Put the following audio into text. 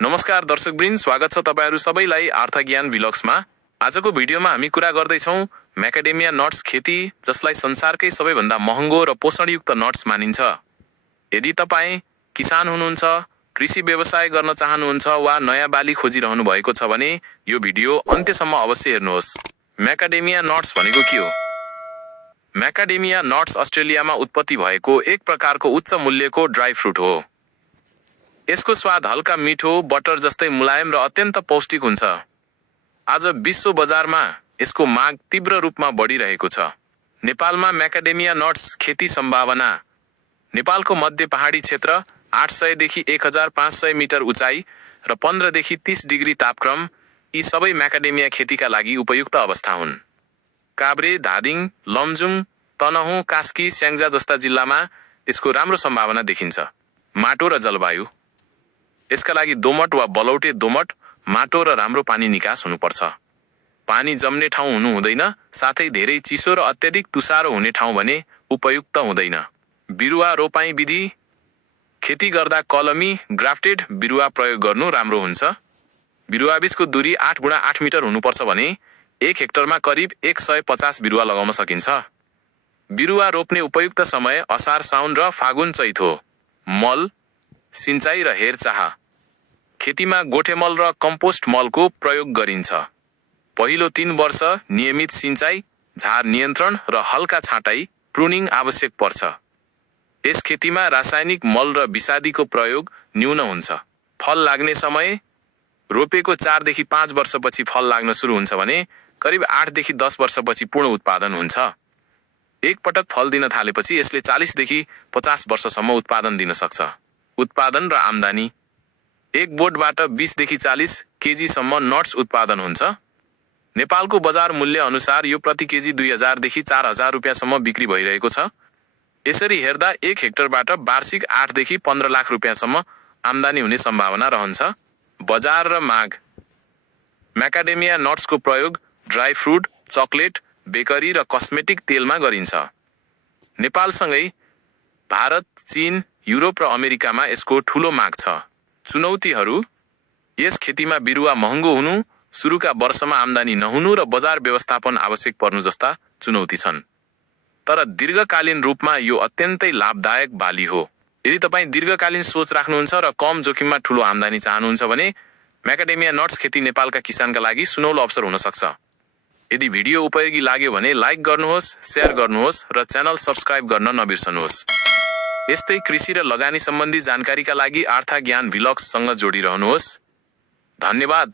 नमस्कार दर्शकवृन्द, स्वागत छ तपाईहरु सबैलाई अर्थ ज्ञान भ्लग्समा। आजको भिडियोमा हामी कुरा गर्दै छौं म्याकाडेमिया नट्स खेती, जसलाई संसारकै सबैभन्दा महँगो र पोषणयुक्त नट्स मानिन्छ। यदि तपाई किसान हुनुहुन्छ, कृषि व्यवसाय गर्न चाहनुहुन्छ वा नयाँ बाली खोजिरहनु भएको छ भने यो भिडियो अन्त्यसम्म अवश्य हेर्नुहोस्। म्याकाडेमिया नट्स भनेको के हो? म्याकाडेमिया नट्स अस्ट्रेलियामा उत्पत्ति भएको एक प्रकारको उच्च मूल्यको ड्राई फ्रुट हो। यसको स्वाद हल्का मिठो, बटर जस्तै मुलायम र अत्यन्त पौष्टिक हुन्छ। आज विश्व बजारमा यसको माग तीव्र रूपमा बढिरहेको छ। नेपालमा म्याकाडेमिया नट्स खेती सम्भावना। नेपालको मध्य पहाडी क्षेत्र 800 देखि 1500 मिटर उचाइ र 15 देखि 30 डिग्री तापक्रम यी सबै म्याकाडेमिया खेतीका लागि उपयुक्त अवस्था हुन्। काभ्रे, धादिङ, लमजुङ, तनहुँ, कास्की, स्याङ्जा जस्ता जिल्लामा यसको राम्रो सम्भावना देखिन्छ। माटो र जलवायु। यसका लागि दोमट वा बलौटे दोमट माटो र राम्रो पानी निकास हुनुपर्छ। पानी जम्ने ठाउँ हुनु हुँदैन, साथै धेरै चिसो र अत्यधिक तुषारो हुने ठाउँ भने उपयुक्त हुँदैन। बिरुवा रोपाई विधि। खेती गर्दा कलमी ग्राफ्टेड बिरुवा प्रयोग गर्नु राम्रो हुन्छ। बिरुवाबीचको दूरी 8 गुणा 8 मिटर हुनुपर्छ भने 1 हेक्टरमा करिब 150 बिरुवा लगाउन सकिन्छ। बिरुवा रोप्ने उपयुक्त समय असार साउन र फागुन चैत हो। मल, सिंचाई र हेरचाह। खेतीमा गोठे मल र कम्पोस्ट मलको प्रयोग गरिन्छ। पहिलो 3 वर्ष नियमित सिंचाई, झार नियन्त्रण र हल्का छाँटाई प्रुनिङ आवश्यक पर्छ। यस खेतीमा रासायनिक मल र विषादीको प्रयोग न्यून हुन्छ। फल लाग्ने समय रोपेको 4 देखि 5 वर्षपछि फल लाग्न सुरु हुन्छ भने करिब 8 देखि 10 वर्षपछि पूर्ण उत्पादन हुन्छ। एक पटक फल दिन थालेपछि यसले 40 देखि 50 वर्षसम्म उत्पादन दिन सक्छ। उत्पादन र आम्दानी। एक बोटबाट 20 देखि 40 केजीसम्म नट्स उत्पादन हुन्छ। नेपालको बजार मूल्य अनुसार यो प्रति केजी 2000 देखि 4000 रुपियाँसम्म बिक्री भइरहेको छ। यसरी हेर्दा 1 हेक्टरबाट वार्षिक 8 देखि 15 लाख रुपियाँसम्म आम्दानी हुने सम्भावना रहन्छ। बजार र माग। म्याकाडेमिया नट्सको प्रयोग ड्राई फ्रुट, चकलेट, बेकरी र कस्मेटिक तेलमा गरिन्छ। नेपालसँगै भारत, चीन, युरोप र अमेरिकामा यसको ठूलो माग छ। चुनौतीहरू। यस खेतीमा बिरुवा महँगो हुनु, सुरुका वर्षमा आम्दानी नहुनु र बजार व्यवस्थापन आवश्यक पर्नु जस्ता चुनौती छन्। तर दीर्घकालीन रूपमा यो अत्यन्तै लाभदायक बाली हो। यदि तपाईँ दीर्घकालीन सोच राख्नुहुन्छ र कम जोखिममा ठूलो आम्दानी चाहनुहुन्छ भने म्याकाडेमिया नट्स खेती नेपालका किसानका लागि सुनौलो अवसर हुन सक्छ। यदि भिडियो उपयोगी लाग्यो भने लाइक गर्नुहोस्, शेयर गर्नुहोस् र च्यानल सब्स्क्राइब गर्न नबिर्सनुहोस्। यस्तै कृषि र लगानी सम्बन्धी जानकारीका लागि अर्थ ज्ञान भ्लग्ससँग जोडिरहनुहोस्। धन्यवाद।